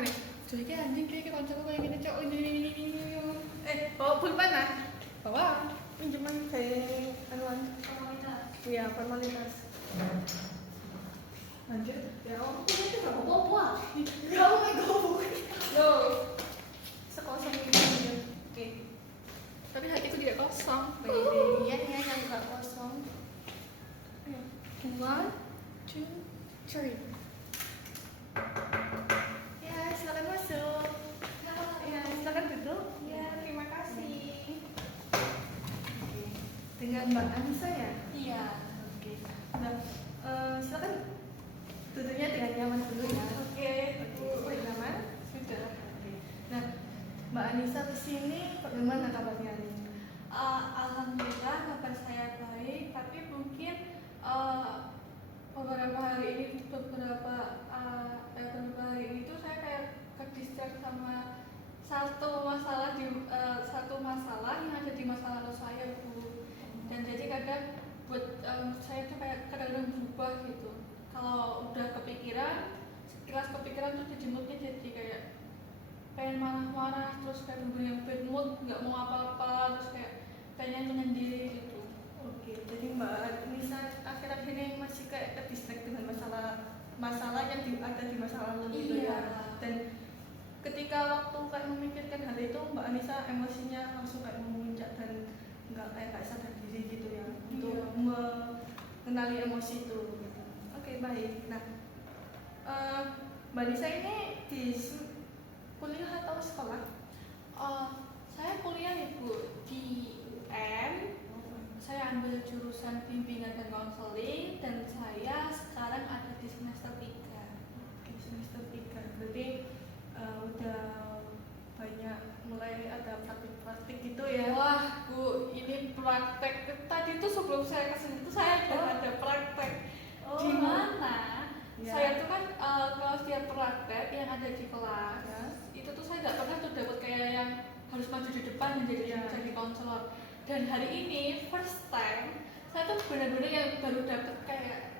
gini, jadi kayak anjing kayak kancaku kayak gini cok ini. Bawa pulpen ah? Bawa pinjaman kayak anuan formalitas. Iya formalitas. Lanjut. Ya aku itu gak apa-apa. Kamu nggak goblok. Loh, sekosong ini. Oke. Tapi hatiku tidak kosong. Iya yang nggak kosong. 1, 2, 3. Ya, silakan masuk. Ya, silakan duduk. Ya, terima kasih. Dengan Mbak Anissa ya? Iya. Oke. Nah, silakan duduknya dengan nyaman dulu ya. Oke. Udah nyaman? Sudah. Oke. Nah, Mbak Anissa kesini bagaimana kabarnya nih? Alhamdulillah kabar saya baik, tapi mungkin beberapa hari ini tuh saya kayak ke-distract sama satu masalah yang ada di masa lalu saya, Bu. Dan jadi kadang buat saya tuh kayak kadang berubah gitu. Kalau udah sekilas kepikiran tuh jadi moodnya jadi kayak pengen marah-marah, terus kayak bener-bener bad mood, nggak mau apa-apa, terus kayak pengen menyendiri gitu. Oke, jadi Mbak Anissa akhir-akhir ini masih kayak ke-distract dengan masalah yang ada di masa lalu gitu Iya. ya. Dan ketika waktu kayak memikirkan hal itu, Mbak Anissa emosinya langsung kayak memuncak dan nggak sadar diri gitu ya untuk Iya. mengenali emosi itu. Gitu. Oke, baik. Nah, Mbak Anissa ini di kuliah atau sekolah? Saya kuliah Ibu di UM. Saya ambil jurusan bimbingan dan konseling, dan saya sekarang ada di semester 3. Oke, semester 3. Berarti udah banyak mulai ada praktik-praktik gitu ya. Wah, Bu, ini praktek. Tadi tuh sebelum saya kesini tuh saya ada praktek. Di mana? Ya. Saya tuh kan kalau setiap praktek yang ada di kelas, Ya. itu tuh saya nggak pernah tuh dapat kayak yang harus maju di depan menjadi jadi konselor. Dan hari ini first time saya tuh benar-benar yang baru dapat kayak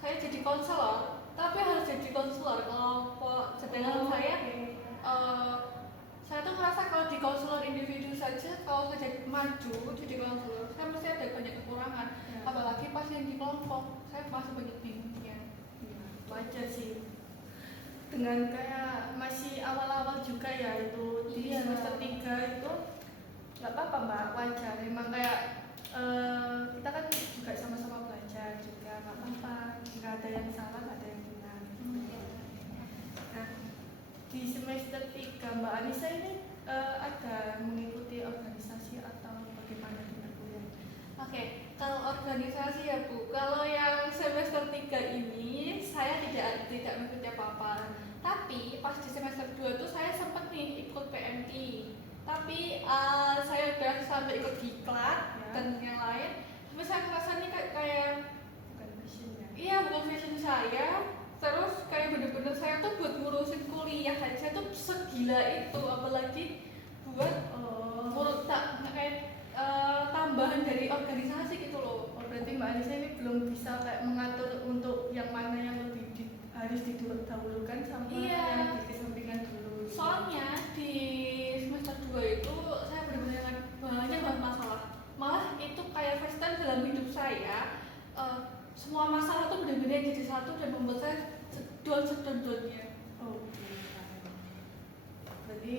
saya jadi konselor, tapi harus jadi konselor kelompok. Sedangkan saya tuh merasa kalau di konselor individu saja, kalau saya jadi maju jadi konselor, saya mesti ada banyak kekurangan. Ya. Apalagi pas yang di kelompok, saya masih banyak bingungnya. Ya, wajar sih. Dengan kayak masih awal-awal juga ya itu di Iya. semester 3 itu nggak apa-apa Mbak, wajar. Emang kayak kita kan juga sama-sama belajar juga, nggak apa-apa. Nggak ada yang salah, nggak ada yang benar. Nah, di semester 3 Mbak Anissa ini ada mengikuti organisasi atau bagaimana di kuliah? Oke, kalau organisasi ya Bu, kalau yang semester 3 ini saya tidak mengikuti apa-apa. Tapi pas di semester 2 tuh saya sempat nih ikut PMT. Tapi saya udah sampai ikut diklat Ya. dan yang lain. Tapi saya merasa nih kayak Bukan passionnya. iya, bukan passion saya. Terus kayak bener-bener saya tuh buat ngurusin kuliah aja tuh segila itu, apalagi buat kayak tambahan dari organisasi gitu loh. Berarti Mbak Anissa ini belum bisa kayak mengatur untuk yang mana yang lebih harus didahulukan sama Iya. yang dikesampingkan dulu. Soalnya di semester 2 itu saya benar-benar banyak banget masalah. Malah itu kayak first time dalam hidup saya, semua masalah tuh benar-benar jadi satu dan membuat saya sedon-sedon-sedonnya. Berarti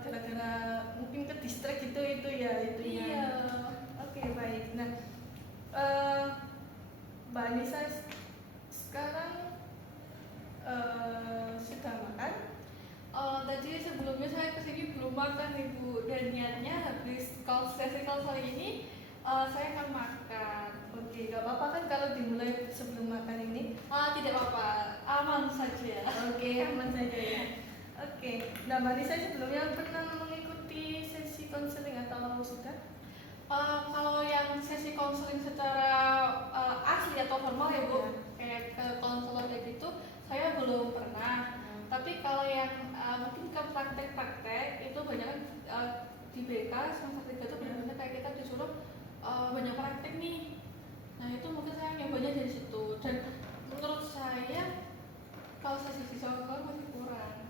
gara-gara mungkin ke distract gitu itu ya itunya. Iya. Oke, baik. Nah, Mbak Anissa sekarang sudah makan? Tadi sebelumnya saya kesini belum makan Ibu, dan niatnya habis sesi konseling ini saya akan makan. Oke, gak apa-apa kan kalau dimulai sebelum makan ini? Tidak apa-apa, aman saja. Oke, aman saja ya. Oke, nah Mbak Anissa sebelumnya pernah mengikuti sesi konseling atau sudah? Kalau yang sesi konseling secara asli atau formal ya Bu, kayak ke konselor kayak gitu, saya belum pernah. Tapi kalau yang mungkin ke praktek-praktek itu banyak kan di BK semester 3 itu benar-benar kayak kita disuruh banyak praktek nih. Nah itu mungkin saya nyobanya dari situ, dan menurut saya kalau sesi konselor masih kurang.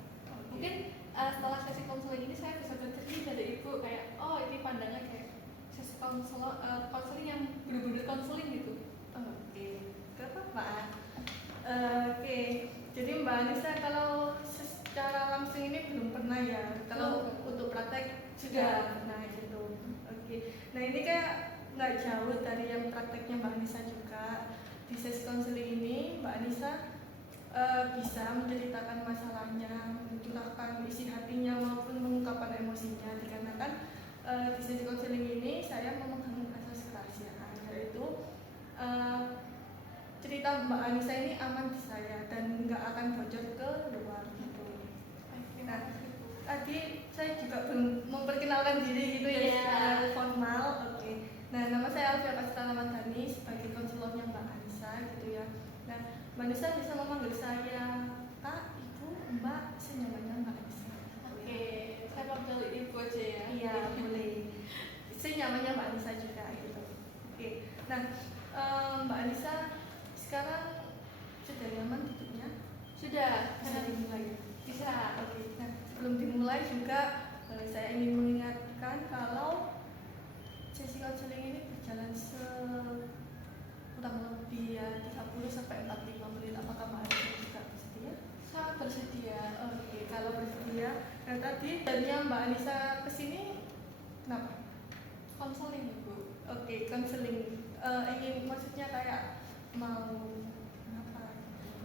Mungkin setelah sesi konseling ini saya bisa bercerita dari ibu kayak oh ini pandangan kayak sesi konseling yang benar-benar konseling gitu. Oke, gak apa-apa. Oke, jadi Mbak Anissa kalau secara langsung ini belum pernah ya. Kalau untuk praktek sudah pernah gitu. Oke, nah ini kayak nggak jauh dari yang prakteknya Mbak Anissa juga. Di sesi konseling ini Mbak Anissa bisa menceritakan masalahnya, mencurahkan isi hatinya maupun mengungkapkan emosinya. Dikarenakan di sesi konseling ini saya memegang asas kerahasiaan, yaitu cerita Mbak Anissa ini aman di saya dan nggak akan bocor ke luar gitu. Nah, tadi saya juga belum memperkenalkan diri gitu ya secara formal. Oke. Nah, nama saya Alfia Pastana Madani sebagai konselornya Mbak Anissa gitu ya. Nah, Mbak Anissa bisa memanggil saya Kak, Ibu, Mbak, senyamannya Mbak Anissa. Oke, saya panggil ibu aja ya. Iya, boleh. Senyamannya Mbak Anissa juga gitu. Oke. Nah, Mbak Anissa sekarang sudah nyaman duduknya? Sudah, Bisa dimulai ya? bisa. Oke. Nah, sebelum dimulai juga saya ingin mengingatkan kalau sesi konseling ini berjalan kurang lebih ya 30 sampai 45 menit. Apakah Mbak Anissa juga bersedia? Sangat bersedia. Oke, kalau bersedia. Nah, tadi darinya Mbak Anissa kesini kenapa? Konseling ibu. Oke, konseling. Ingin maksudnya kayak mau apa?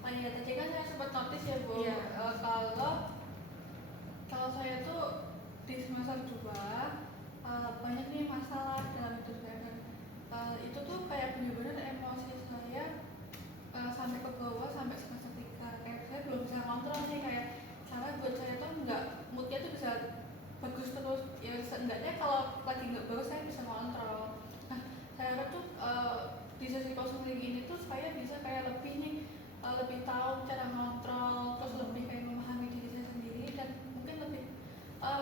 Oh iya, tadi kan saya sempat notice ya bu, Iya. kalau saya tuh di semester 2 banyak nih masalah dalam hidup saya dan itu tuh kayak bener-bener emosi saya sampai ke bawah sampai semester 3 kayak saya belum bisa kontrol nih kayak karena buat saya tuh nggak moodnya tuh bisa bagus terus ya seenggaknya kalau lagi nggak bagus saya bisa kontrol. Nah saya harap tuh di sesi konseling ini tuh saya bisa kayak lebih nih lebih tahu cara mengontrol terus lebih kayak memahami diri saya sendiri dan mungkin lebih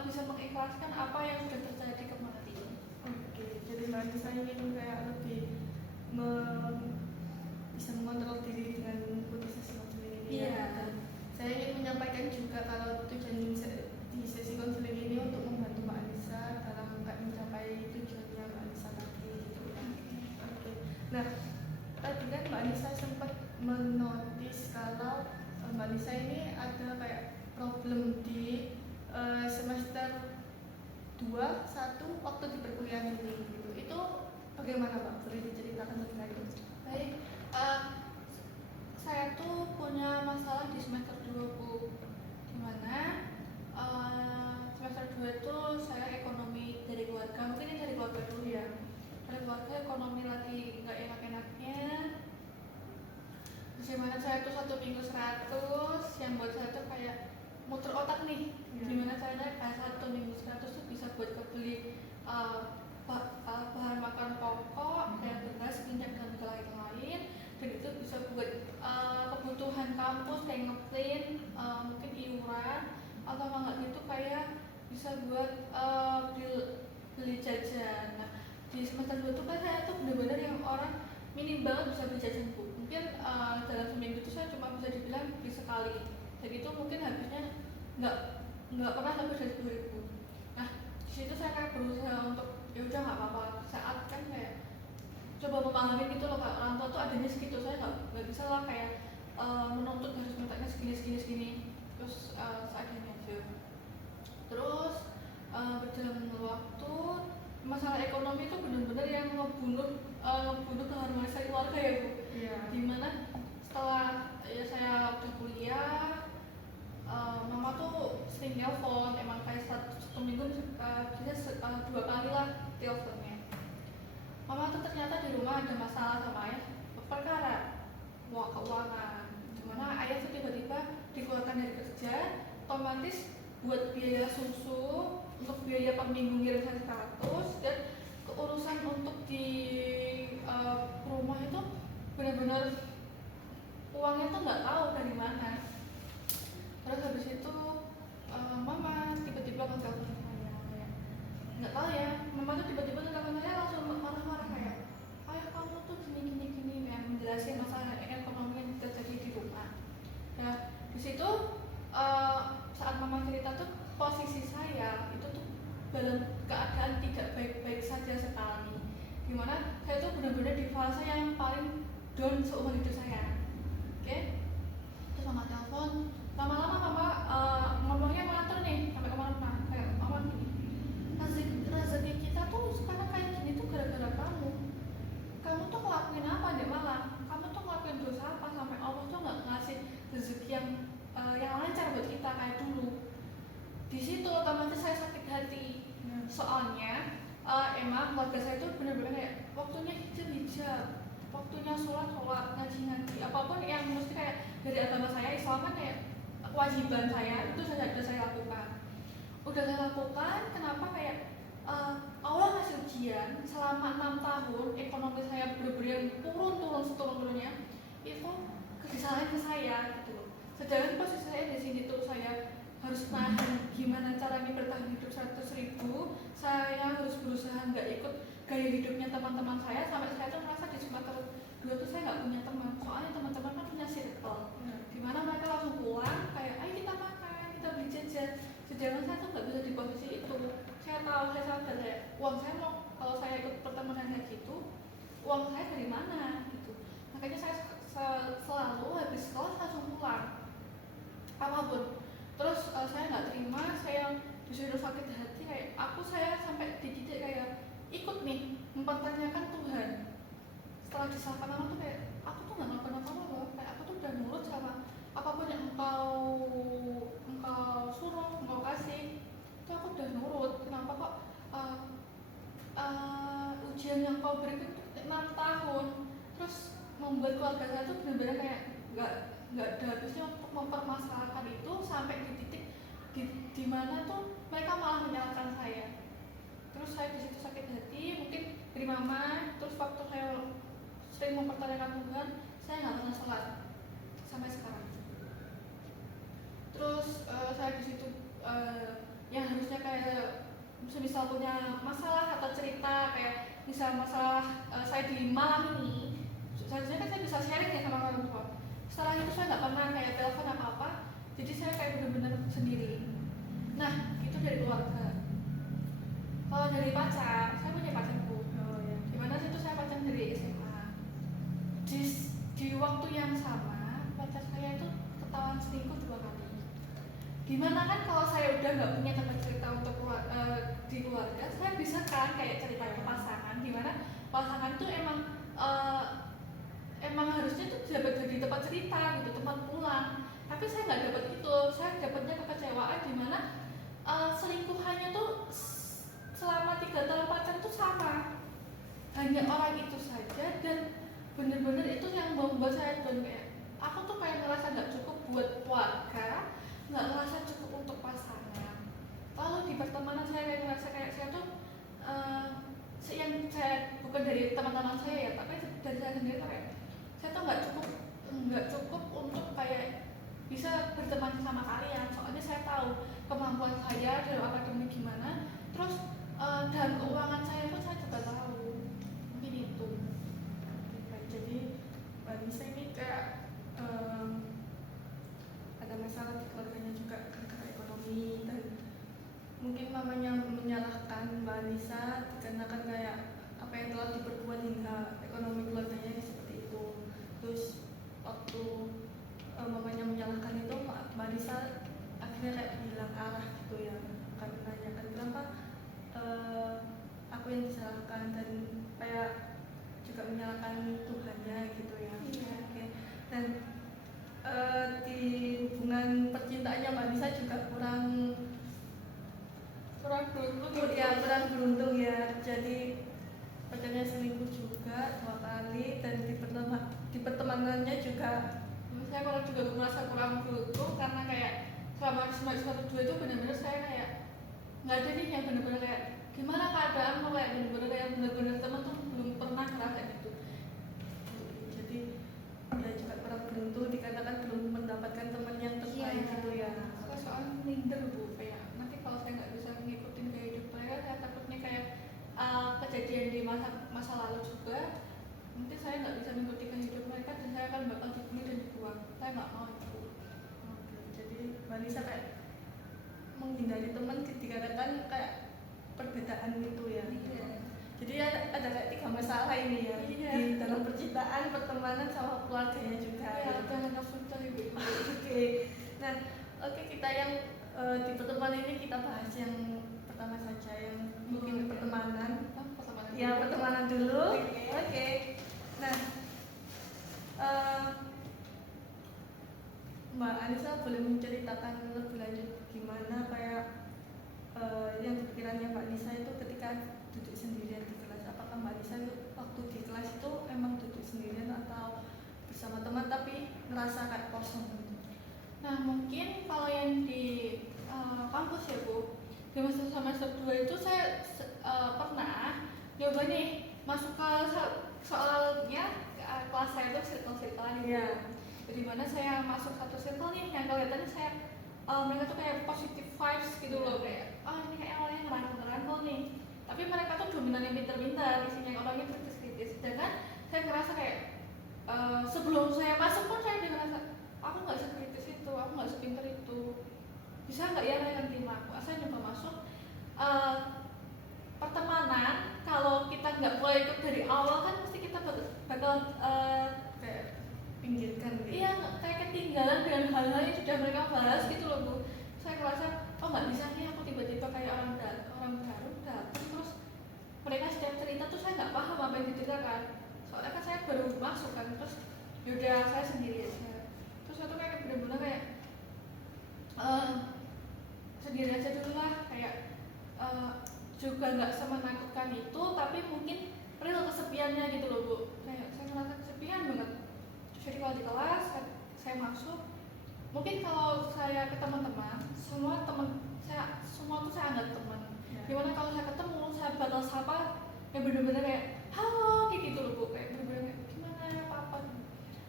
bisa mengikhlaskan apa yang sudah terjadi kemarin. Oke, jadi Mbak Anissa ingin kayak lebih bisa mengontrol diri dengan mengikuti sesi konseling ini. Iya. Ya. Dan saya ingin menyampaikan juga kalau tujuan di sesi konseling ini untuk membantu Mbak Anissa dalam mencapai tujuannya Mbak Anissa tadi gitu ya. Oke. Nah, tadi kan Mbak Anissa sempat menotis kalau Mbak Anissa ini ada kayak problem di semester 2, 1 waktu di perkuliahan ini gitu. Itu bagaimana Mbak? Boleh diceritakan lebih lanjut? Baik, saya tuh punya masalah di semester 2 bu, dimana semester 2 itu saya ekonomi dari keluarga, mungkin ini dari keluarga dulu ya. Dari keluarga ekonomi lagi nggak enak-enaknya, dimana saya tuh 1 minggu 100 yang buat saya tuh kayak muter otak nih, gimana caranya kayak 1 minggu 100 tuh bisa buat kebeli bahan makan pokok kayak beras, minyak dan lain-lain, dan itu bisa buat kebutuhan kampus kayak ngeprint, mungkin iuran atau nggak gitu kayak bisa buat beli jajan. Nah di semester 2 tuh kan saya tuh bener-bener yang orang minim banget bisa beli jajan bu. Mungkin dalam seminggu itu saya cuma bisa dibilang beli sekali. Jadi itu mungkin habisnya nggak pernah lebih dari 2.000. Nah di situ saya kayak berusaha untuk ya udah nggak apa-apa. Saat kan kayak coba memahami gitu loh kak, orang tua tuh adanya segitu, saya nggak bisa lah kayak menuntut harus mintanya segini. Terus seadanya aja. Terus berjalan waktu masalah ekonomi itu benar-benar yang ngebunuh keharmonisan keluarga ya bu. Dimana setelah ya saya udah kuliah, mama tuh sering telepon, emang kayak satu minggu bisa 2 kali lah teleponnya. Mama tuh ternyata di rumah ada masalah sama ayah perkara keuangan, dimana ayah tuh tiba-tiba dikeluarkan dari kerja, otomatis buat biaya susu, untuk biaya per minggu ngirim 100, dan keurusan untuk di rumah itu benar-benar uangnya tuh nggak tahu dari mana. Terus habis itu mama tiba-tiba ngetelepon saya, nggak tahu ya, mama tuh tiba-tiba ngetelepon saya langsung marah-marah kayak ayah kamu tuh gini yang menjelaskan masalah ekonomi yang terjadi di rumah. Nah di situ saat mama cerita tuh posisi saya itu tuh dalam keadaan tidak baik-baik saja sekali, dimana saya tuh benar-benar di fase yang paling down seumur hidup saya. Oke, terus mama telepon, lama-lama mama ngomongnya ngelantur nih sampai kemana-mana, kayak mama gini, rezeki kita tuh sekarang kayak gini tuh gara-gara kamu tuh ngelakuin apa deh Malang, kamu tuh ngelakuin dosa apa sampai Allah tuh nggak ngasih rezeki yang lancar buat kita kayak dulu. Di situ otomatis saya sakit hati, soalnya emang keluarga saya tuh benar-benar kayak waktunya hijab, waktunya sholat, ngaji, apapun yang mesti kayak dari agama saya Islam kan kayak kewajiban saya itu sudah saya lakukan. Udah saya lakukan, kenapa kayak Allah ngasih ujian selama 6 tahun ekonomi saya benar-benar turun seturun-turunnya, itu kesalahan ke saya gitu loh. Sedangkan posisi saya di sini tuh saya harus nahan gimana caranya bertahan hidup 100.000, saya harus berusaha nggak ikut gaya hidupnya teman-teman saya, sampai saya tuh merasa di Sumatera 2 tuh saya nggak punya teman, soalnya teman-teman kan punya circle dimana mereka langsung pulang kayak ayo kita makan, kita beli jajan, sedangkan saya tuh nggak bisa di posisi itu. Saya tahu, saya sadar ya, uang saya mau kalau saya ikut pertemanan kayak gitu, uang saya dari mana gitu. Makanya saya selalu habis sekolah langsung pulang apapun. Terus saya nggak terima, saya disuruh sakit hati, kayak saya sampai di titik kayak ikut nih mempertanyakan Tuhan. Setelah disalahkan Allah tuh kayak aku tuh nggak ngelakuin apa-apa loh, kayak aku tuh udah nurut sama apapun yang engkau suruh, engkau kasih, itu aku udah nurut. Kenapa kok ujian yang kau berikan tuh 6 tahun terus membuat keluarga saya tuh benar-benar kayak nggak ada habisnya untuk mempermasalahkan itu, sampai di titik di mana tuh mereka malah menyalahkan saya. Terus saya di situ sakit hati, mungkin dari mama. Terus waktu saya sering mempertanyakan Tuhan, saya nggak pernah sholat sampai sekarang. Terus saya di situ yang harusnya kayak misal punya masalah atau cerita, kayak misal masalah saya di Malang ini, seharusnya kan saya bisa sharing ya sama orang tua. Setelah itu saya nggak pernah kayak telepon apa-apa, jadi saya kayak benar-benar sendiri. Nah itu dari keluarga. Kalau dari pacar, saya punya pacarku. Dimana situ saya pacaran dari SMA. Di waktu yang sama, pacar saya itu ketahuan selingkuh 2 kali. Dimana kan kalau saya udah nggak punya tempat cerita untuk di keluarga, saya bisa kan kayak cerita ke pasangan. Dimana pasangan tuh emang harusnya tuh dapat jadi tempat cerita gitu, tempat pulang. Tapi saya nggak dapat itu, saya dapatnya kekecewaan dimana selingkuhannya tuh selama 3 tahun pacaran tuh sama, hanya orang itu saja, dan bener-bener itu yang membuat saya down. Kayak aku tuh kayak ngerasa nggak cukup buat keluarga, nggak ngerasa cukup untuk pasangan. Lalu di pertemanan saya kayak ngerasa kayak saya tuh yang saya bukan dari teman-teman saya ya, tapi dari saya sendiri kayak saya tuh nggak cukup untuk kayak bisa berteman sama kalian, soalnya saya tahu kemampuan saya dalam akademik gimana, terus dan keuangan saya pun saya juga tahu. Mungkin itu. Baik, jadi Mbak Nisa ini kayak ada masalah di keluarganya juga karena ekonomi, dan mungkin mamanya menyalahkan Mbak Nisa dikarenakan kayak apa yang telah diperbuat hingga ekonomi keluarganya seperti itu. Terus waktu mamanya menyalahkan itu, Mbak Nisa akhirnya kayak hilang arah gitu ya, kan menanyakan kenapa aku yang disalahkan, dan kayak juga menyalahkan Tuhannya gitu ya. Oke. Dan di hubungan percintaannya Mbak Nisa juga kurang beruntung ya. Jadi pacarnya selingkuh juga 2 kali, dan di pertemanannya juga saya kalau juga merasa kurang beruntung, karena kayak selama semester 2 itu benar-benar saya kayak nggak ada nih yang benar-benar kayak gimana keadaan lo, kayak benar-benar teman tuh belum pernah ngerasa gitu. Jadi ya juga kurang beruntung dikatakan belum mendapatkan teman yang terbaik gitu ya. Saya soalnya minder Bu, kayak nanti kalau saya nggak bisa ngikutin gaya hidup mereka, saya takutnya kayak kejadian di masa lalu juga, nanti saya nggak bisa mengikuti gaya hidup mereka dan saya akan bakal dibully dan dibuang. Saya nggak mau itu. Oke, jadi Mbak Nisa kayak menghindari teman dikarenakan kayak perbedaan gitu ya. Iya. Jadi ada kayak 3 masalah ini ya, Iya. di dalam percintaan, pertemanan, sama keluarganya juga. Iya, gitu. jangan langsung ibu. Oke, nah kita yang di pertemanan ini kita bahas yang pertama saja, yang mungkin pertemanan. Pertemanan. Ya, pertemanan dulu. Oke. Nah, Mbak Anissa boleh menceritakan lebih lanjut gimana kayak yang pikirannya Mbak Anissa itu ketika duduk sendirian di kelas. Apakah Mbak Anissa itu waktu di kelas itu emang duduk sendirian atau bersama teman tapi ngerasa kayak kosong gitu? Nah, mungkin kalau yang di kampus ya Bu, di semester 2 itu saya pernah nyoba nih masuk ke soalnya kelas saya itu circle-circlean gitu. Iya. Jadi mana saya masuk satu circle nih yang kelihatannya saya mereka tuh kayak positive vibes gitu loh, kayak ini kayak awalnya ngerangkul nih, tapi mereka tuh dominan yang pintar-pintar, isinya orangnya kritis-kritis. Sedangkan saya ngerasa kayak sebelum saya masuk pun saya udah ngerasa aku nggak sekritis itu, aku nggak sepintar itu, bisa nggak ya mereka terima aku. Saya nyoba masuk pertemanan, kalau kita nggak mulai ikut dari awal kan pasti kita bakal Kayak pinggirkan gitu. iya, kayak ketinggalan dengan hal-hal yang sudah mereka bahas gitu loh Bu. Saya ngerasa nggak bisa nih aku tiba-tiba kayak orang baru datang terus mereka setiap cerita tuh saya nggak paham apa yang diceritakan, soalnya kan saya baru masuk kan. Terus yaudah saya sendiri aja, terus saya tuh kayak bener-bener kayak sendiri aja dulu lah, kayak juga nggak semenakutkan itu, tapi mungkin real kesepiannya gitu loh Bu. Kayak saya ngerasa kesepian banget. Jadi kalau di kelas saya masuk, mungkin kalau saya ke teman-teman, semua tuh saya anggap teman. Ya. Gimana kalau saya ketemu, saya bakal sapa yang bener-bener kayak halo kayak gitu loh Bu, kayak bener-bener kayak gimana ya apa.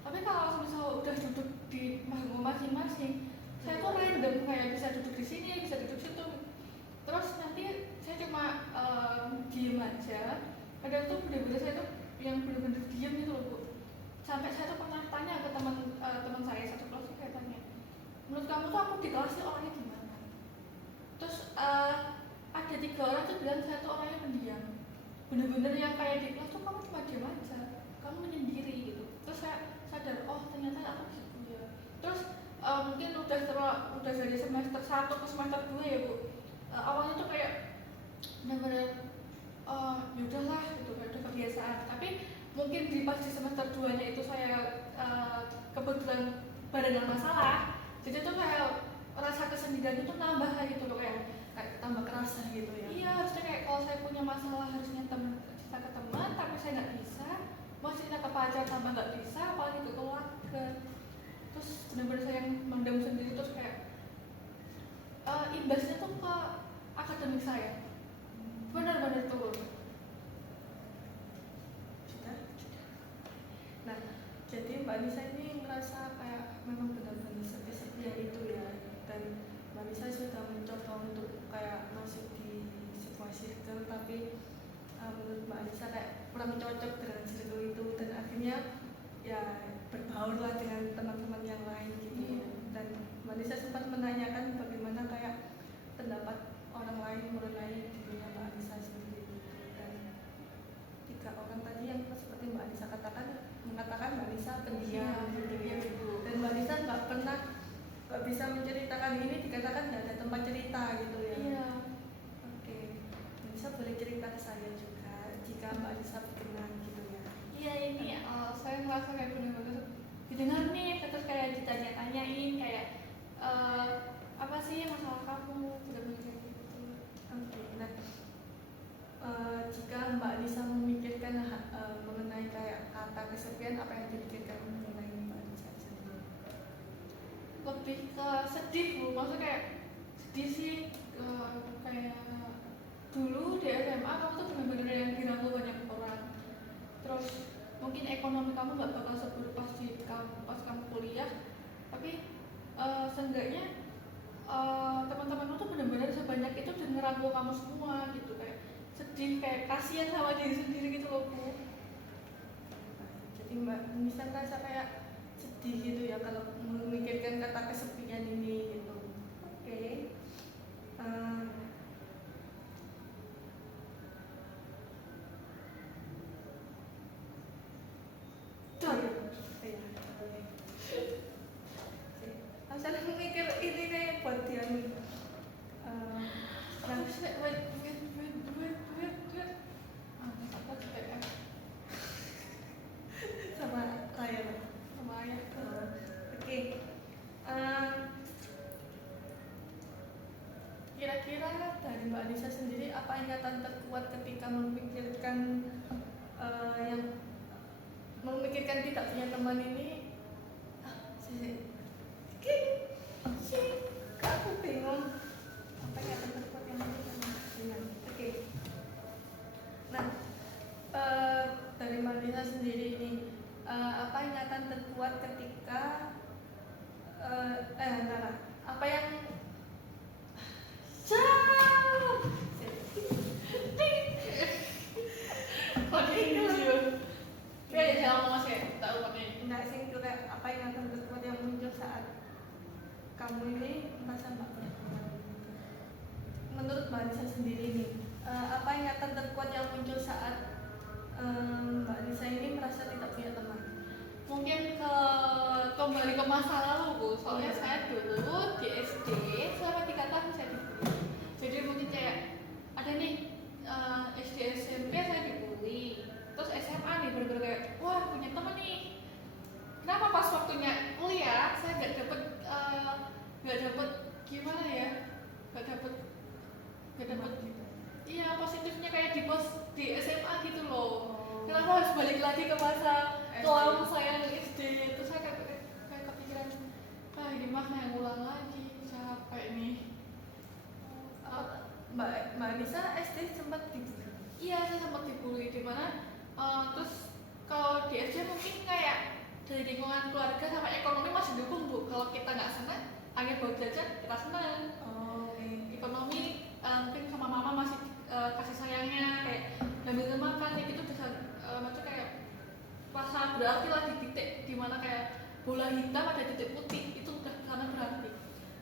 Tapi kalau misalnya udah duduk di bangku masing-masing, saya tuh random, kayak bisa duduk di sini, bisa duduk situ. Terus nanti saya cuma diem aja. Kadang tuh bener-bener saya tuh yang bener-bener diem gitu loh Bu. Sampai saya tuh pernah tanya ke teman saya satu kelas, kayak tanya, menurut kamu tuh aku di kelas tuh orangnya gimana? Terus ada 3 orang tuh bilang saya tuh orangnya pendiam, bener-bener yang kayak di kelas tuh kamu cuma diem aja, kamu menyendiri gitu. Terus saya sadar, oh ternyata aku gitu ya. Terus mungkin udah dari semester 1 ke semester 2 ya Bu, awalnya tuh kayak bener-bener yaudahlah gitu, kayak udah kebiasaan. Tapi mungkin di semester 2 nya itu saya kebetulan barengan masalah, jadi tuh kayak rasa kesendirian itu nambah kayak gitu loh, kayak tambah kerasa gitu ya. iya, harusnya kayak kalau saya punya masalah harusnya cerita ke teman, tapi saya nggak bisa, mau cerita ke pacar tambah nggak bisa, apalagi ke keluarga. Terus benar-benar saya yang mendem sendiri, terus kayak imbasnya tuh ke akademik saya, benar-benar turun. Nah, jadi Mbak Nisa ini merasa kayak memang benar-benar sepi-sepian itu ya, dan Mbak Nisa sudah mencoba untuk kayak masuk di sebuah circle, tapi menurut Mbak Nisa kayak kurang cocok dengan circle itu, dan akhirnya ya berbaurlah dengan teman-teman yang lain gitu. Dan Mbak Nisa sempat menanyakan bagaimana kayak pendapat orang lain mengenai dirinya Mbak Nisa sendiri gitu. Dan 3 orang tadi yang seperti Mbak Nisa mengatakan Mbak Nisa pendiam gitu ya. Dan Mbak Nisa nggak bisa menceritakan ini, dikatakan nggak ada tempat cerita gitu ya. Iya. Oke, Mbak Nisa boleh cerita ke saya juga jika Mbak Nisa berkenan gitu ya. Iya, ini saya merasa kayak bener-bener didengar nih, terus kayak ditanya-tanyain kayak apa sih masalah kamu, bener-bener kayak gitu. Oke, nah jika Mbak Nisa memikirkan mengenai kayak kata kesepian, apa yang dipikirkan mengenai Mbak Nisa sendiri? Lebih ke sedih Bu, maksudnya kayak sedih sih, kayak dulu di SMA kamu tuh bener-bener yang dirangkul banyak orang. Terus mungkin ekonomi kamu nggak bakal seburuk pas kamu kuliah, tapi seenggaknya teman-temanmu tuh benar-benar sebanyak itu dan ngerangkul kamu semua gitu. Kayak sedih, kayak kasihan sama diri sendiri gitu loh Bu. Jadi Mbak Nisa merasa kayak sedih gitu ya kalau memikirkan kata kesepian ini gitu. Oke. kira-kira dari Mbak Anissa sendiri apa ingatan terkuat ketika memikirkan yang memikirkan tidak punya teman ini? Sih, aku bingung. Apa ingatan terkuat yang dengan? Oke. Nah, dari Mbak Anissa sendiri ini apa ingatan terkuat ketika apa yang enggak sih itu kayak apa ingatan terkuat yang muncul saat kamu ini merasa nggak punya teman gitu. Menurut Mbak Anissa sendiri nih, apa ingatan terkuat yang muncul saat Mbak Anissa ini merasa tidak punya teman? Mungkin kembali ke masa lalu Bu, soalnya saya dulu di SD selama 3 tahun saya dibully. Jadi mungkin kayak ada nih SD SMP saya dibully, terus SMA nih bener-bener kayak wah punya temen nih. Kenapa pas waktunya kuliah saya nggak dapet gimana ya, nggak dapet iya positifnya kayak di SMA gitu loh. Kenapa harus balik lagi ke masa kelam saya di SD? Terus saya kayak kepikiran, ini mah yang ulang lagi, capek nih. Mbak Anissa SD sempat dibully? Iya, saya sempat dibully di mana. Terus kalau di SD mungkin kayak dari lingkungan keluarga sama ekonomi masih dukung Bu. Kalau kita nggak senang, angin bawa jajan kita senang. Ekonomi mungkin sama mama masih kasih sayangnya kayak ngambil makan kayak gitu bisa macam kayak rasa berarti lah di titik dimana kayak bola hitam ada titik putih itu udah sangat berarti.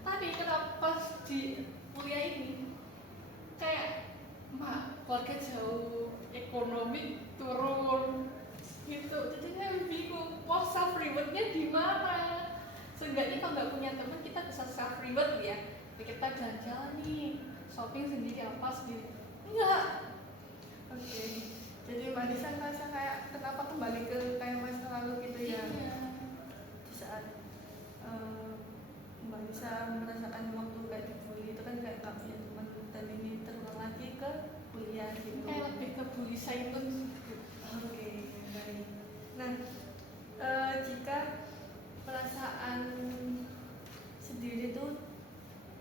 Tapi kenapa pas di kuliah ini kayak keluarga jauh, ekonomi turun gitu, jadi saya bingung mau self rewardnya di mana. Seenggaknya kalau nggak punya teman kita bisa self reward ya, kita jalan-jalan nih, shopping sendiri apa sendiri. Enggak. Oke. Jadi Mbak Anissa ngerasa kayak kenapa kembali ke kayak masa lalu gitu ya? Iya. Di saat Mbak Anissa merasakan waktu kayak dibully itu kan kayak nggak punya teman dan ini terulang lagi ke kuliah gitu. Kayak lebih ke bully silence. Oke, baik. Nah, jika perasaan sendiri itu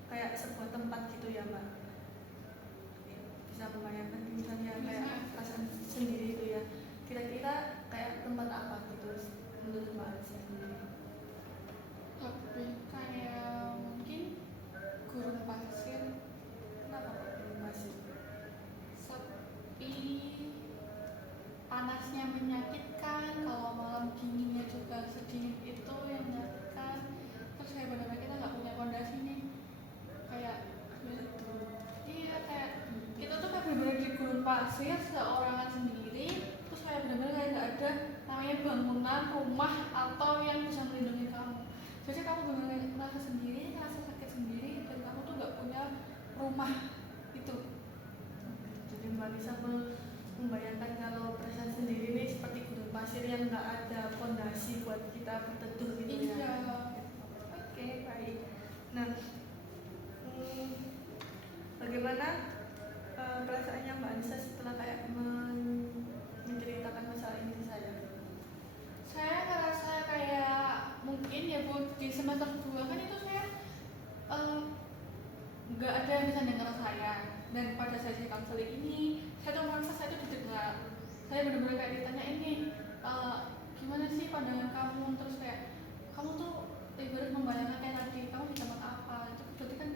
kayak sebuah tempat gitu ya Mbak, bisa membayangkan misalnya kayak perasaan sendiri itu ya, kira-kira kayak tempat apa gitu menurut Mbak Anissa sendiri? Lebih kayak mungkin gurun pasir. Kenapa kok gurun pasir? Sepi, panasnya menyakitkan, kalau malam dinginnya juga sedingin itu yang menyakitkan. Terus kayak benar-benar kita nggak punya fondasi nih, kayak iya kayak kita tuh kayak benar-benar di gurun pasir seorangan sendiri. Terus kayak benar-benar kayak nggak ada namanya bangunan rumah atau yang bisa melindungi kamu. Jadi kamu benar-benar merasa sendiri, merasa sakit sendiri, dan kamu tuh nggak punya rumah itu. Jadi Mbak Anissa membayangkan kalau perasaan sendiri ini seperti gurun pasir yang nggak ada fondasi buat kita berteduh gitu ya. Iya. Oke, baik. Nah, bagaimana perasaannya Mbak Anissa setelah kayak menceritakan masalah ini ke saya? Saya ngerasa kayak mungkin ya Bu di semester 2 kan itu saya nggak ada yang bisa dengar saya, dan pada sesi konseling ini saya tuh merasa saya tuh didengar. Saya benar-benar kayak ditanya ini gimana sih pandangan kamu, terus kayak kamu tuh ibarat membayangkan kayak tadi kamu di tempat apa, itu berarti kan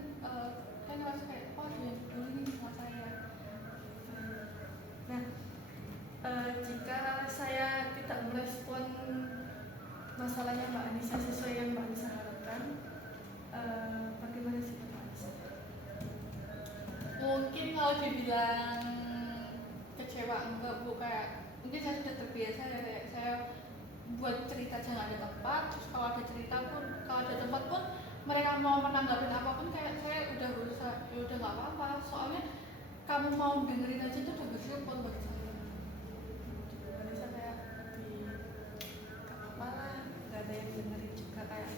saya ngerasa kayak oh dia dulu nih sama saya. Nah, jika saya tidak merespon masalahnya Mbak Anissa sesuai yang Mbak Anissa harapkan, bagaimana sih Mbak Anissa? Mungkin kalau dibilang kecewa enggak Bu, kayak mungkin saya sudah terbiasa ya, kayak saya buat cerita jangan ada tempat, terus kalau ada cerita pun, kalau ada tempat pun mereka mau menanggapin apapun kayak saya udah berusaha, ya udah nggak apa-apa, soalnya kamu mau dengerin aja tuh udah bersyukur bagi saya. Mbak Anissa kayak gak apa-apa lah, gak ada yang dengerin juga kayak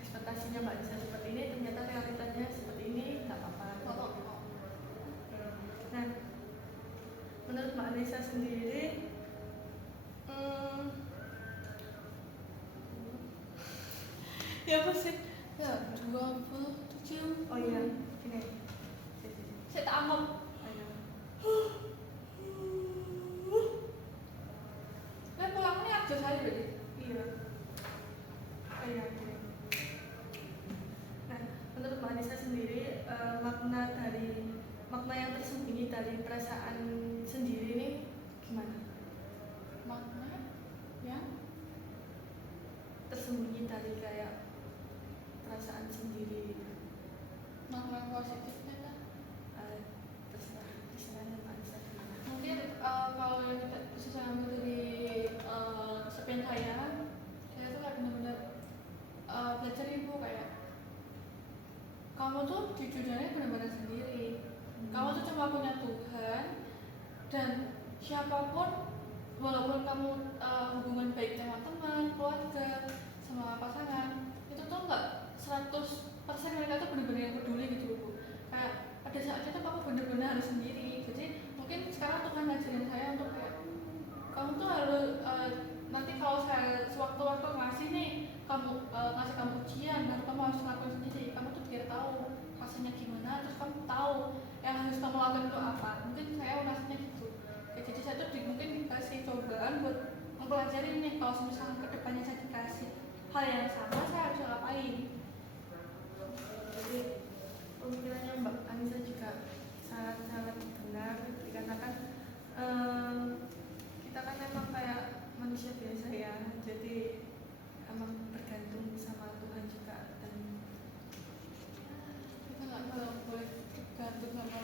ekspektasinya Mbak Anissa seperti ini, ternyata realitanya seperti ini, gak apa-apa. Oh iya, gini. Saya tak anggap. Ayo. Pulangnya aja saya berarti. Iya. Oh iya, gini. Nah, menurut Mbak Anissa sendiri, makna yang tersembunyi dari perasaan sendiri ini gimana? Makna yang Tersembunyi dari kayak perasaan sendiri. makna positifnya kan? Terserahnya Mbak Anissa gimana? Mungkin kalau yang kita bisa ambil dari sepian saya tuh kayak benar-benar belajar ibu kayak kamu tuh di dunianya benar-benar sendiri. Kamu tuh cuma punya Tuhan dan siapapun, walaupun kamu hubungan baik sama teman, keluarga, sama pasangan, itu tuh nggak 100% mereka tuh benar-benar yang peduli gitu Bu. Kayak pada saat itu kamu benar-benar harus sendiri. Jadi mungkin sekarang Tuhan ngajarin saya untuk kayak kamu tuh harus nanti kalau saya sewaktu-waktu ngasih nih kamu ngasih kamu ujian, baru kamu harus lakukan sendiri. Kamu tuh biar tahu rasanya gimana, terus kamu tahu yang harus kamu lakukan itu apa. Mungkin saya rasanya gitu. Ya, jadi saya tuh mungkin dikasih cobaan buat mempelajari nih kalau misalnya kedepannya saya dikasih hal yang sama saya harus ngapain. Jadi pemikirannya Mbak Anissa juga sangat-sangat benar dikatakan kita kan emang kayak manusia biasa ya, jadi emang bergantung sama Tuhan juga dan Kita nggak boleh tergantung sama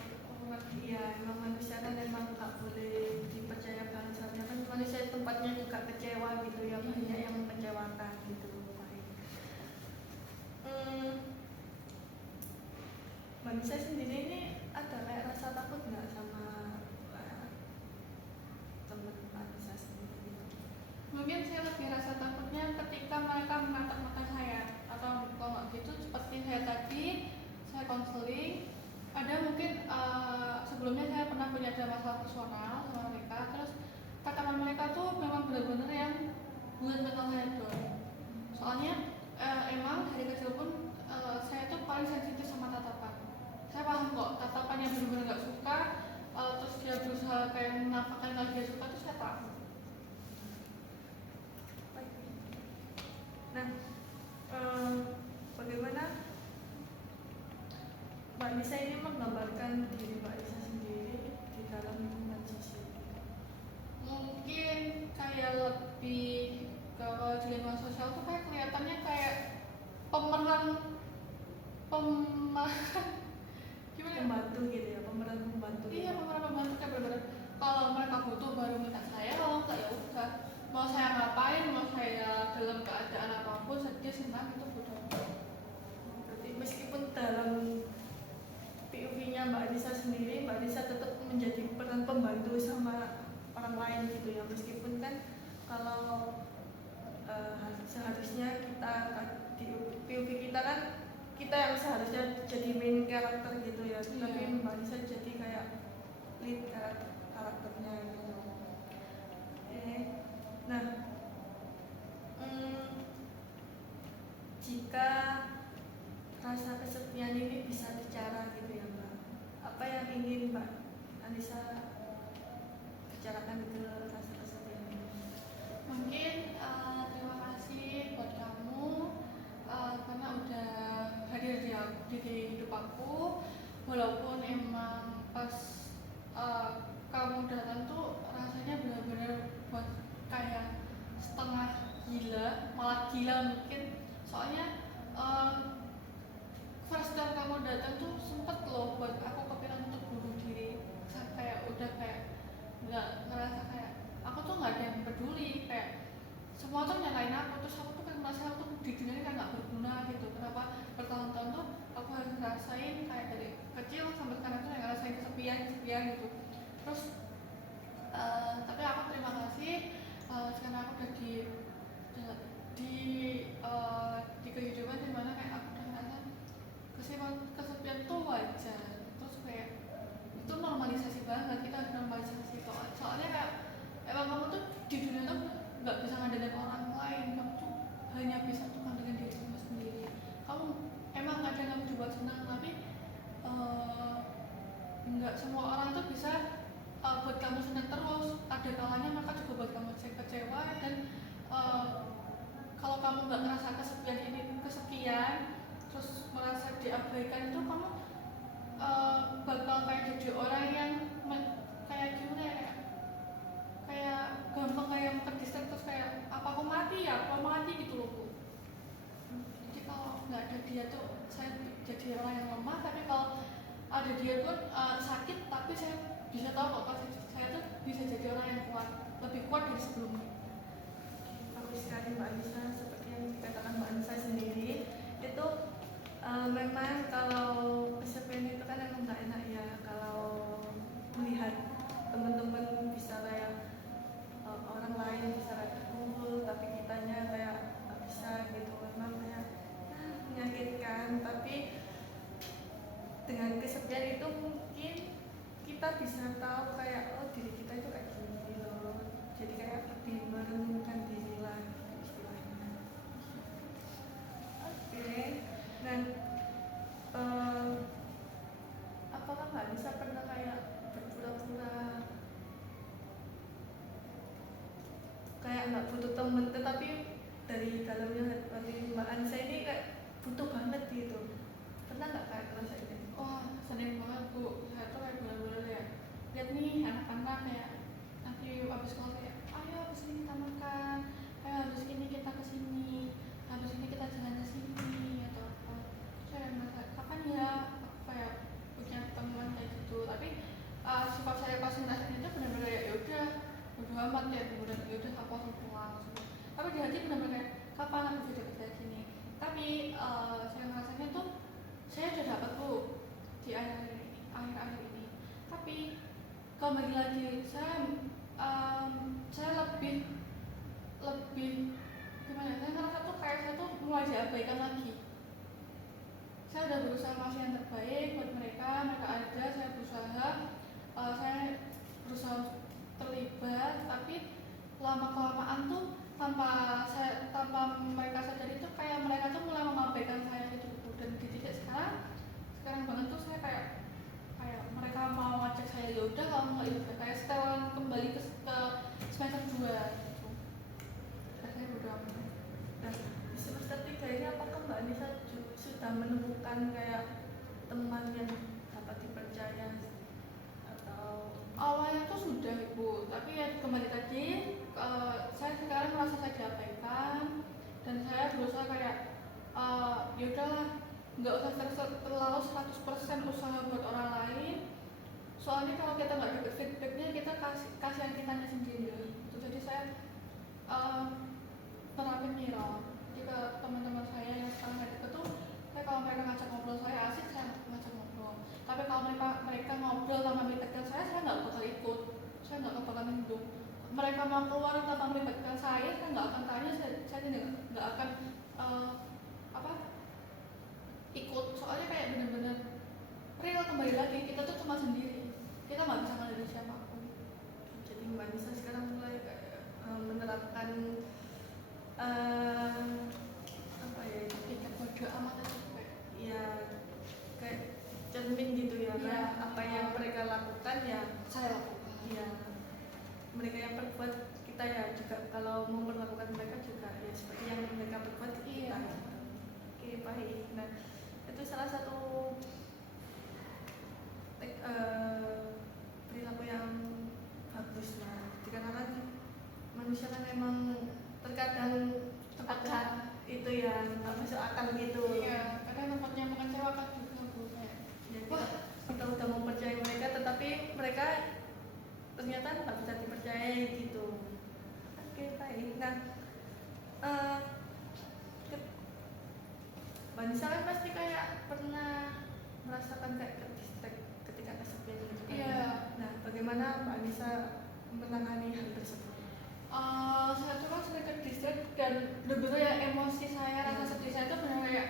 orang. iya emang manusia kan emang nggak boleh dipercayakan soalnya kan manusia tempatnya juga kecewa gitu ya, banyak yang mengecewakan gitu. Baik. Mbak Anissa sendiri ini ada kayak rasa takut nggak sama teman Mbak Anissa sendiri gitu? Mungkin saya lebih rasa takutnya ketika mereka menatap mata saya atau kalau nggak gitu seperti saya tadi saya konseling ada mungkin sebelumnya saya pernah punya ada masalah personal sama mereka, terus tatapan mereka tuh memang benar-benar yang buat mental saya down. Soalnya emang dari kecil pun saya tuh paling sensitif sama tatapan. Saya paham kok tatapan yang benar-benar nggak suka, terus dia berusaha kayak menampakkan kalau dia suka tuh saya tahu. Nah, bagaimana Mbak Anissa ini menggambarkan diri Mbak Anissa sendiri di dalam lingkungan sosial? Mungkin kayak lebih kalau di lingkungan sosial tuh kayak kelihatannya kayak pemeran gimana? Pembantu gitu ya, pemeran pembantu. Iya, pemeran pembantu kayak bener-bener kalau mereka butuh baru minta saya, kalau enggak ya udah. Mau saya ngapain, mau saya dalam keadaan apapun, sedih, senang itu udah. Berarti meskipun dalam POV-nya Mbak Anissa sendiri, Mbak Anissa tetap menjadi peran pembantu sama orang lain gitu ya, meskipun kan kalau seharusnya kita di POV kita kan kita yang seharusnya jadi main karakter gitu ya, tapi Mbak Anissa jadi kayak lead karakternya gitu. Nah, jika rasa kesepian ini bisa bicara gitu ya Mbak, apa yang ingin Mbak Anissa bicarakan gitu rasa kesepian ini? Mungkin terima kasih buat kamu karena udah hadir di hidup aku, walaupun emang pas kamu datang tuh rasanya benar-benar buat kayak setengah gila, malah gila mungkin. Soalnya first time kamu datang tuh sempet loh buat aku kepikiran untuk bunuh diri. Kayak udah kayak nggak ngerasa kayak aku tuh nggak ada yang peduli, kayak semua tuh nyalain aku, terus aku tuh kan merasa aku di dunia ini kan nggak berguna gitu. Kenapa bertahun-tahun tuh aku harus ngerasain kayak dari kecil sampai sekarang tuh ngerasain kesepian gitu. Terus tapi aku terima kasih sekarang aku udah di kehidupan dimana kayak aku udah ngerasa kesepian tuh wajar. Terus kayak itu normalisasi banget, kita harus normalisasi kok. Soalnya kayak emang kamu tuh di dunia tuh nggak bisa ngandelin orang lain, kamu tuh hanya bisa tuh ngandelin diri kamu sendiri. Kamu emang kadang kamu dibuat senang, tapi nggak semua orang tuh bisa buat kamu senang terus. Ada kalanya mereka juga buat kamu kecewa dan kalau kamu nggak ngerasa kesepian terus merasa diabaikan itu kamu bakal kayak jadi orang yang kayak gimana ya, kayak gampang kayak terdistract terus kayak apa aku mati ya, apa mati gitu loh Bu. Jadi kalau nggak ada dia tuh saya jadi orang yang lemah, tapi kalau ada dia pun sakit tapi saya bisa tahu kok kalau saya tuh bisa jadi orang yang kuat, lebih kuat dari sebelumnya. Bagus sekali Mbak Anissa, seperti yang dikatakan Mbak Anissa sendiri itu memang kalau kesepian itu kan emang nggak enak ya, kalau melihat teman-teman bisa kayak orang lain bisa kayak kumpul tapi kitanya kayak nggak bisa gitu, memang kayak menyakitkan. Tapi dengan kesepian itu mungkin kita bisa tahu kayak oh diri kita itu kayak gini loh, jadi kayak lebih merenungkan diri lah istilahnya. Oke. Dan apakah nggak bisa pernah kayak berpura-pura kayak nggak butuh temen tetapi dari dalamnya hati Mbak Anissa ini kayak butuh banget gitu, pernah nggak kayak ngerasa itu? Wah, sering banget Bu. Saya tuh kayak bener-bener ya lihat nih anak-anak kayak nanti habis sekolah kayak ayo habis ini kita makan, ayo habis ini kita kesini, habis ini kita jalan ke sini atau apa. Saya merasa kapan ya aku kayak punya teman kayak gitu. Tapi sifat saya pas ngerasain itu benar-benar ya udah bodo amat ya, bener ya udah aku langsung pulang. Tapi di hati benar-benar kayak kapan aku bisa dapat kayak gini. Tapi saya ngerasanya tuh saya udah dapat Bu di akhir-akhir ini. Tapi kembali lagi saya lebih gimana? Saya ngerasa tuh kayak saya tuh mulai diabaikan lagi. Saya udah berusaha masih yang terbaik buat mereka ada, saya berusaha terlibat, tapi lama kelamaan tuh tanpa mereka sadari tuh kayak mereka tuh mulai mengabaikan saya gitu. Dan di titik sekarang banget tuh saya kayak mereka mau ngajak saya ya udah kalau nggak ya udah, kayak setelan kembali ke semester 2 gitu. Saya bodo amat. Nah, di semester 3 ini apakah Mbak Anissa sudah menemukan kayak teman yang dapat dipercaya atau? Awalnya tuh sudah Ibu, tapi ya kembali tadi saya sekarang merasa saya diabaikan dan saya berusaha kayak ya udahlah nggak usah terlalu 100% usaha buat orang lain, soalnya kalau kita nggak dapat feedbacknya kita kasihan kitanya sendiri. Jadi saya terapin Miro. Jadi ke teman-teman saya yang sekarang nggak deket tuh, saya kalau mereka ngajak ngobrol saya asik, saya ngajak ngobrol. Tapi kalau mereka ngobrol tanpa melibatkan saya nggak bakal ikut, saya nggak bakal nimbrung. Mereka mau keluar tanpa melibatkan saya nggak akan tanya, saya nggak akan ikut. Soalnya kayak bener-bener real, kembali lagi kita tuh cuma sendiri, kita nggak bisa ngalahin siapapun. Jadi Mbak Anissa sekarang mulai kayak menerapkan apa ya, Kita bodo amat aja ya kayak cermin gitu ya, ya, apa yang mereka lakukan ya saya lakukan. ya mereka yang perbuat, kita ya juga kalau mau melakukan mereka juga ya seperti yang mereka perbuat ke kita. Iya. Oke, baik. Nah, itu salah satu perilaku yang bagus lah, dikarenakan manusia kan memang terkadang Terpaksa. itu ya nggak masuk akal gitu. Iya, kadang tempatnya mengecewakan juga Bu. Ya, kita udah mempercayai mereka tetapi mereka ternyata nggak bisa dipercayai gitu. Oke, baik. Nah, Mbak Anissa kan pasti kayak pernah merasakan kayak ke-distract ketika kesepian gitu kan. Iya. Nah, bagaimana Mbak Anissa menangani hal tersebut? Saya tuh kan sering ke-distract dan bener-bener ya emosi saya, rasa sedih saya tuh bener kayak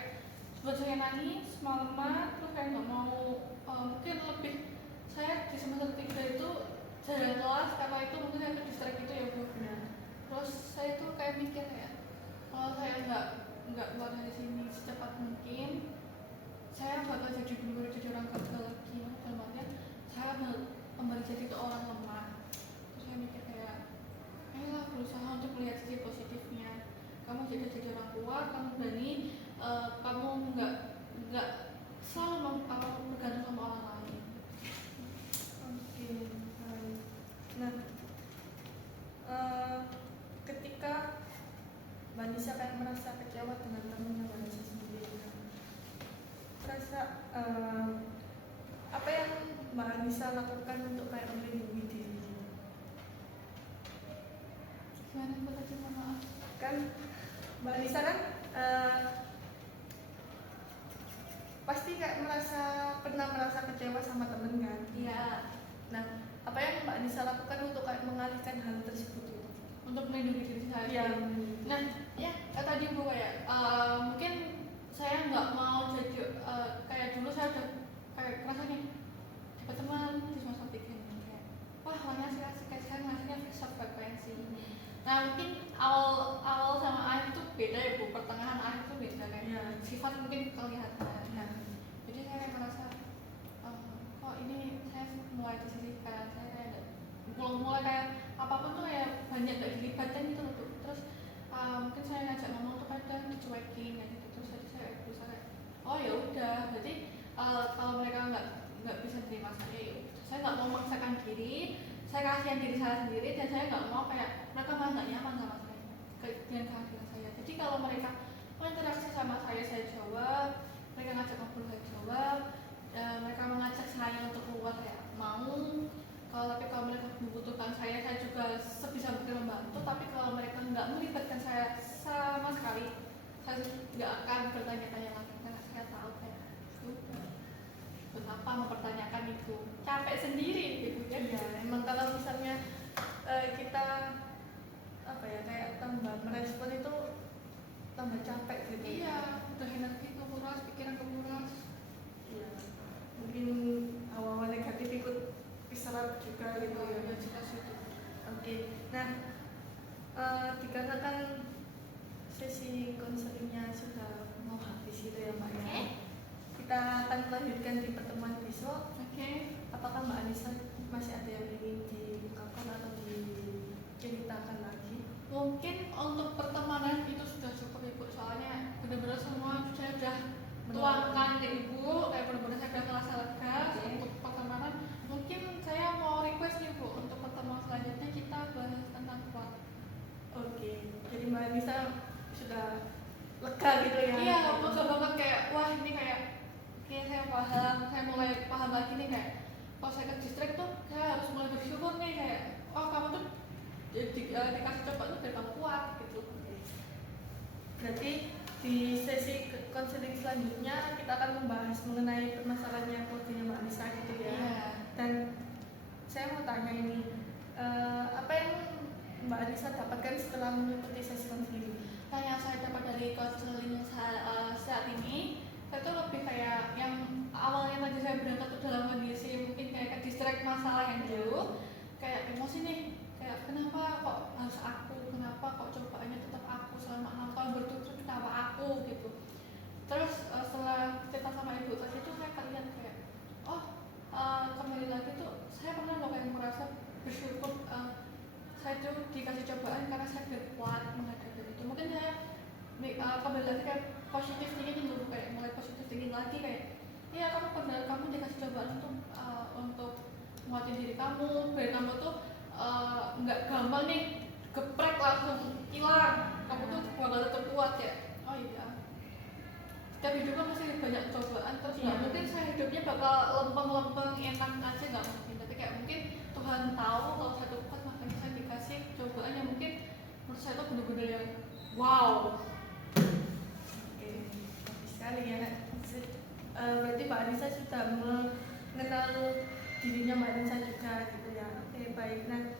buat saya nangis semalaman, terus kayak nggak mau mungkin lebih saya di semester 3 itu jarang kelas karena itu mungkin saya ke-distract gitu ya Bu. Nah, Terus saya tuh kayak mikir kayak kalau saya nggak keluar dari sini secepat mungkin, saya bakal jadi bener-bener jadi orang gagal lagi. Dalam artian saya kembali jadi ke orang lemah. Terus saya mikir kayak, ayolah berusaha untuk melihat sisi positifnya. Kamu jadi orang kuat, kamu berani, kamu nggak selalu bergantung sama orang lain. Oke, baik. Nah, ketika Mbak Nisa kayak merasa kecewa dengan temannya Mbak Nisa sendiri, merasa apa yang Mbak Nisa lakukan untuk kayak melindungi diri? Gimana Mbak tadi, maaf? Kan Mbak Nisa kan pasti kayak pernah merasa kecewa sama temen kan? Iya. Nah, apa yang Mbak Nisa lakukan untuk kayak mengalihkan hal tersebut itu? Untuk melindungi diri saya. Iya. Nah, ya tadi Bu kayak mungkin saya nggak mau jadi kayak dulu saya udah kayak rasanya dapat teman di semester 3 kayak wah mana sih asik kan ngasihnya frekuensi. Nah mungkin awal sama akhir itu beda ya Bu, pertengahan akhir itu beda kayak Ya. sifat mungkin kelihatan. Ya. Jadi saya merasa kok ini saya mulai disisihkan, saya kayak mulai kayak apapun tuh ya banyak gak dilibatkan gitu loh. Terus mungkin saya ngajak ngomong tuh kadang dicuekin kayak gitu. Terus jadi saya berusaha kayak, oh ya udah berarti kalau mereka nggak bisa terima saya, ya saya nggak mau memaksakan diri, saya kasihan diri saya sendiri dan saya nggak mau kayak mereka malah nggak nyaman sama saya dengan kehadiran saya. Jadi kalau mereka mau interaksi sama saya jawab, mereka ngajak ngobrol saya jawab, mereka mengajak saya untuk keluar saya mau. Tapi kalau mereka membutuhkan saya juga sebisa mungkin membantu. Tapi kalau mereka nggak melibatkan saya sama sekali, saya nggak akan bertanya-tanya lagi karena saya tahu kayak sudah kenapa mempertanyakan itu, capek sendiri gitu kan. Ya, emang kalau misalnya kita apa ya kayak tambah merespon itu tambah capek gitu. Iya, udah energi kekuras, pikiran kekuras. Iya. Mungkin awal-awal negatif ikut diserap juga gitu ya. Ya jelas itu. Oke. Nah, dikarenakan sesi konselingnya sudah mau habis gitu ya Mbak ya. Kita akan melanjutkan di pertemuan besok. Oke. Apakah Mbak Anissa masih ada yang ingin diungkapkan atau diceritakan lagi? Mungkin untuk pertemanan itu sudah cukup Ibu, soalnya benar-benar semua saya sudah tuangkan ke Ibu, kayak benar-benar saya sudah merasa lega. Untuk pertemanan mungkin saya mau request nih Bu, untuk pertemuan selanjutnya kita bahas tentang kuat. Oke, jadi Mbak Anissa sudah lega gitu ya? Iya, lega banget kayak wah ini kayak saya paham, saya mulai paham lagi nih kayak kalau saya ke distrik tuh saya harus mulai bersyukur nih kayak oh kamu tuh dikasih coba tuh biar kamu kuat gitu. Berarti di sesi konseling selanjutnya kita akan membahas mengenai permasalahan keluarganya Mbak Anissa gitu ya. Iya. Dan saya mau tanya ini, apa yang Mbak Anissa dapatkan setelah mengikuti sesi konseling? Yang saya dapat dari konseling saat ini itu lebih kayak yang awalnya tadi saya berangkat tuh dalam kondisi mungkin kayak ke distrik masalah yang dulu kayak emosi nih, kayak kenapa kok harus aku, kenapa kok cobaannya tetap aku selama 6 tahun berturut-turut, kenapa aku gitu. Terus setelah cerita sama Ibu tadi itu saya terlihat kayak oh kembali lagi tuh saya pernah loh kayak merasa bersyukur saya tuh dikasih cobaan karena saya biar kuat menghadapi itu. Mungkin saya kembali lagi kayak positif thinking dulu, kayak mulai positif thinking lagi kayak iya kamu dikasih cobaan untuk nguatin diri kamu biar kamu tuh nggak gampang nih geprek langsung hilang, kamu tuh bakal tetap kuat ya. Oh iya, setiap hidup kan masih banyak cobaan, terus nggak mungkin saya hidupnya bakal lempeng-lempeng enak aja, nggak mungkin. Tapi kayak mungkin Tuhan tahu kalau saya tuh kuat, makanya saya dikasih cobaan yang mungkin menurut saya tuh bener-bener yang wow. Oke, bagus sekali ya. Berarti Mbak Anissa sudah mengenal dirinya Mbak Anissa juga gitu ya. Oke, baik. Nah,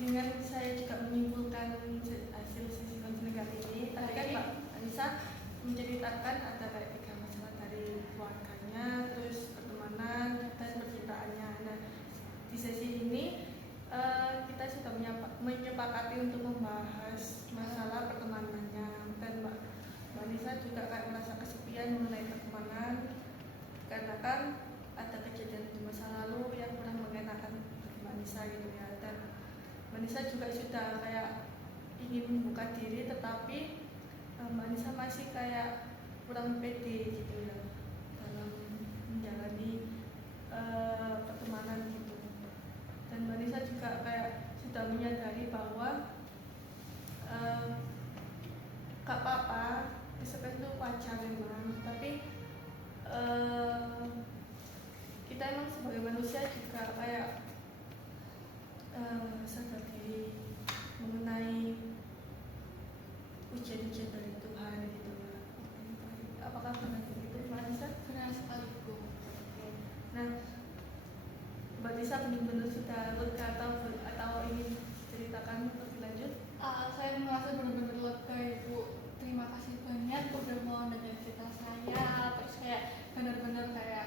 dengan saya juga menyimpulkan hasil sesi konseling kali ini. Tadi kan Mbak Anissa menceritakan ada kayak 3 masalah dari keluarganya, terus pertemanan dan percintaannya. Nah, di sesi ini kita sudah menyepakati untuk membahas masalah pertemanannya, dan Mbak Anissa juga kayak merasa kesepian mengenai pertemanan karena kan ada kejadian di masa lalu Nisa masih kayak kurang pede gitu ya dalam menjalani pertemanan gitu. Dan Mbak Nisa juga kayak sudah menyadari bahwa gak apa-apa PSBB itu wajar memang, tapi kita emang sebagai manusia juga kayak sadar diri mengenai ujian-ujian dari Tuhan gitu ya. Apakah benar begitu Mbak Nisa? Benar sekali Bu. Nah, Mbak Nisa benar-benar sudah lega atau ingin ceritakan lebih lanjut? Saya merasa benar-benar lega Ibu. Terima kasih banyak udah mau dengar cerita saya. Terus kayak benar-benar kayak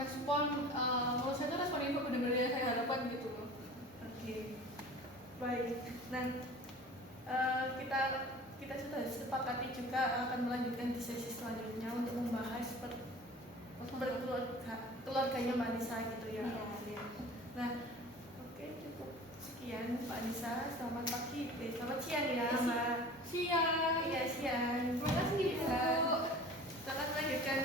respon, menurut saya tuh respon Ibu benar-benar yang saya harapkan gitu loh. Oke, baik. Nah, kita sudah sepakati juga akan melanjutkan di sesi selanjutnya untuk membahas keluarganya Mbak Nisa gitu ya. Iya. Nah, oke, cukup sekian Mbak Nisa. Selamat pagi, selamat siang ya Iya, Mbak. Siang. Iya siang. Terima kasih Bu. Iya. Kita akan melanjutkan